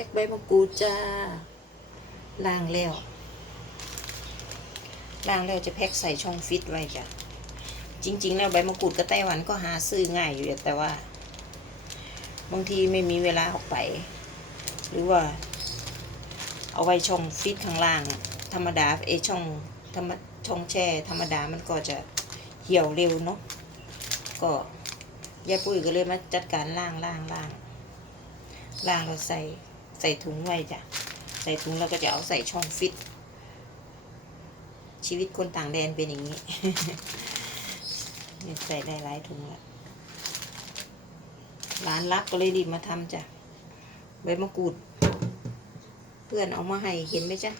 พ็คใบมะกรูดจ้าล้างแล้วล้างแล้วจะแพ็คใส่ช่องฟิตไว้จ้ะจริง ๆ แล้วใบมะกรูดกับไต้หวันก็หาซื้อง่ายอยู่แต่ว่า บางทีไม่มีเวลาออกไป หรือว่า เอาไว้ช่องฟิตข้างล่าง ธรรมดาเอช่องธรรมช่องแช่ธรรมดามันก็จะเหี่ยวเร็วเนาะก็ยายปุ้ยก็เลยมาจัดการล่างล่างล่างล่างเราใส่ ใส่ถุงไว้จ้ะ ใส่ถุงแล้วก็จะเอาใส่ช่องฟิต ชีวิตคนต่างแดนเป็นอย่างนี้เนี่ยใส่ได้หลายถุงละร้านรักก็เลยรีบมาทำจ้ะใบมะกรูด เพื่อนเอามาให้เห็นไหมจ๊ะ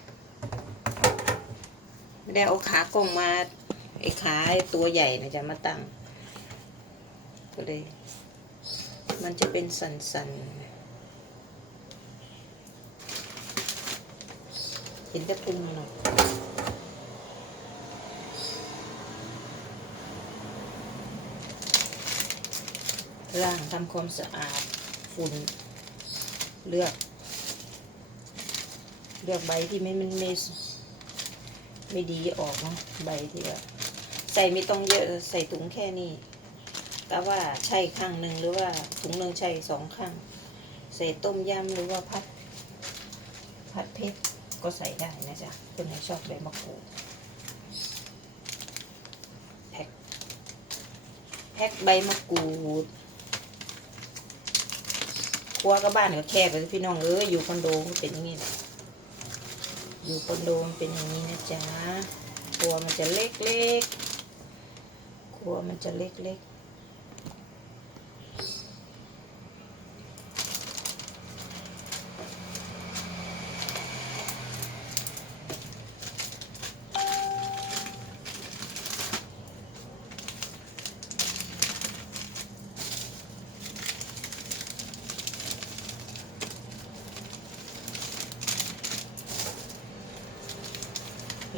ไม่ได้เอาขากล้องมาไอ้ขาตัวใหญ่นะจ๊ะมาตั้งก็เลย มันจะเป็นสันๆ เห็นแต่พุงหน่อยล้างทำความสะอาดฝุ่นเลือก เลือกใบที่ไม่มันไม่ไม่ดีออกเนาะใบที่แบบใส่ไม่ต้องเยอะใส่ถุงแค่นี้แต่ว่าใช่ข้างหนึ่งหรือว่าถุงหนึ่งใช่สองข้าง ใส่ต้มยำหรือว่าพัด พัดเพชร ก็ใส่ได้นะจ๊ะคนไหนชอบใบมะกรูดแพ็คแพ็คใบมะกรูดครัวก็บ้านก็แคบไปพี่น้องเอ้ยอยู่คอนโดก็เป็นอย่างนี้แหละอยู่คอนโดมันเป็นอย่างนี้นะจ๊ะครัวมันจะเล็กๆครัวมันจะเล็กๆ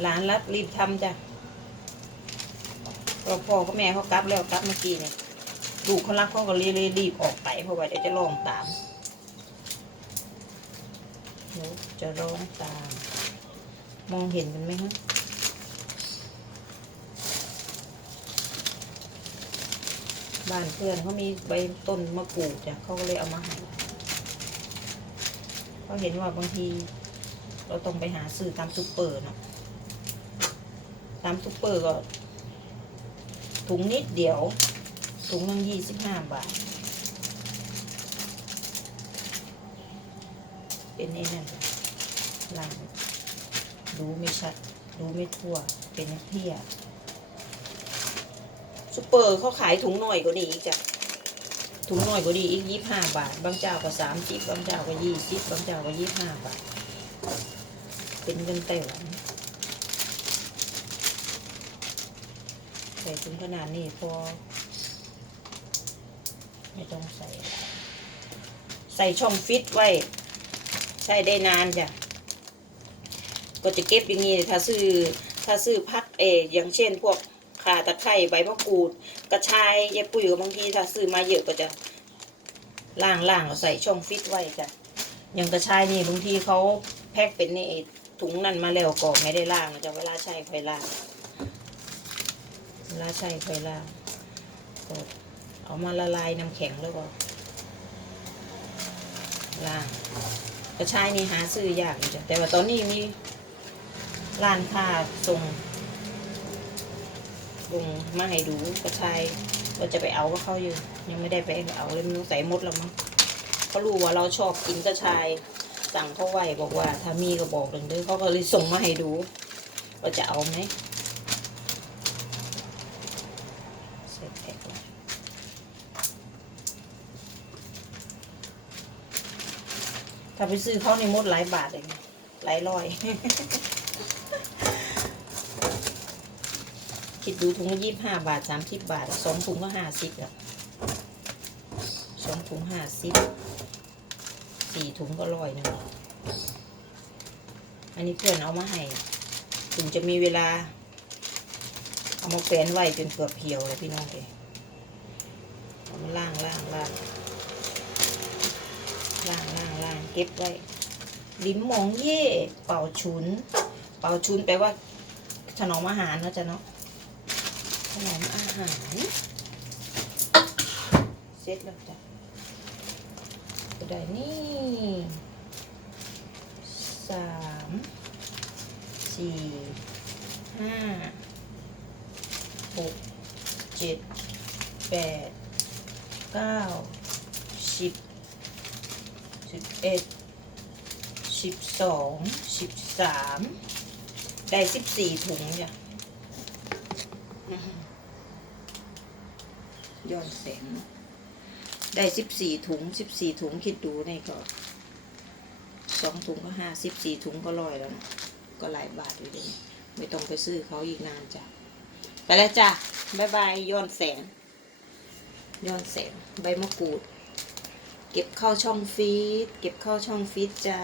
หลานรับรีบทำจ้ะก็พ่อก็แม่เขากลับแล้วกลับเมื่อกี้เนี่ยลูกเขารักเขาก็รีบรีบออกไปเพราะว่าเดี๋ยวจะร้องตามเดี๋ยวจะร้องตาม มองเห็นกันไหมฮะบ้านเพื่อนเขามีใบต้นมะกรูดจ้ะเขาก็เลยเอามาให้เขาเห็นว่าบางที เราต้องไปหาซื้อตามซุปเปอร์เนาะ ตามซุปเปอร์ก็ถุงนิดเดียว ถุงนึงยี่สิบห้าบาท เป็นไอ้นั่นล่างดูไม่ชัด ดูไม่ทั่ว เป็นเพี้ยซุปเปอร์เขาขายถุงหน่อยกว่านี้อีกจ้ะถุงหน่อยกว่าดีอีกยี่ห้าบาท บางเจ้าก็สามสิบบางเจ้าก็ยี่สิบบางเจ้าก็ยี่ห้าบาท เป็นเงินไต้หวัน ใส่ถุงขนาดนี้พอ ไม่ต้องใส่ ใส่ช่องฟิตไว้ ใช้ได้นานจ้ะ ก็จะเก็บอย่างนี้ถ้าซื้อถ้าซื้อพักเอออย่างเช่นพวกข่าตะไคร้ใบมะกรูด กระชายยายปุ๋ยบางทีถ้าซื้อมาเยอะก็จะล่างล่างเอาใส่ช่องฟิตไว้จ้ะอย่างกระชายนี่บางทีเขาแพ็คเป็นในถุงนั่นมาแล้วก็ไม่ได้ล่างจะเวลาใช้ค่อยล่าง เวลาใช้ค่อยล่างก็เอามาละลายน้ำแข็งแล้วก็ล่างกระชายนี่หาซื้อยากจ้ะแต่ว่าตอนนี้มีร้านค้าส่งลงมาให้ดูกระชายเราจะไปเอาก็เข้าอยู่ ยังไม่ได้ไปเอาเลยม่รู้ใส่มดแล้วมั้งเขารู้ว่าเราชอบกินกระชายสั่งเขาไว้บอกว่าถ้ามีก็บอกเลยเด้อเขาก็เลยส่งมาให้ดูว่าจะเอาไหมใส่แพ็คไว้ ถ้าไปซื้อเขาในมดหลายบาทเลยหลายร้อย คิดดูถุงละยี่ห้าบาทสามสิบบาทสองถุงก็ห้าสิบอะสองถุงห้าสิบสี่ถุงก็ร้อยนึงอันนี้เพื่อนเอามาให้ถึงจะมีเวลา เอามาแขวนไว้จนเกือบเหี่ยวเลยพี่น้องเลยเอามาล่างล่างล่าง ล่างล่างล่างเก็บไว้ลิมหมองเย่เป่าชุน เป่าชุนแปลว่าถนอมอาหารเนะจ๊ะเนาะถนอมอาหารเสร็จแล้วจ้ะก็ได้นี่สามสี่ห้าหกเจ็ดแปดเก้าสิบ สิบเอ็ดสิบสองสิบสามได้สิบสี่ถุงจ้ะย้อนแสงเนได้สิบสี่ถุงสิบสี่ถุงคิดดูนี่ก็สองถุงก็ห้าสิบสี่ถุงก็ร้อยแล้วนะก็หลายบาทอยู่ดีไม่ต้องไปซื้อเขาอีกนานจ้ะไปแล้วจ้ะบ๊ายบายย้อนแสงย้อนแสงใบมะกรูด เก็บเข้าช่องฟีด เก็บเข้าช่องฟีดจ้า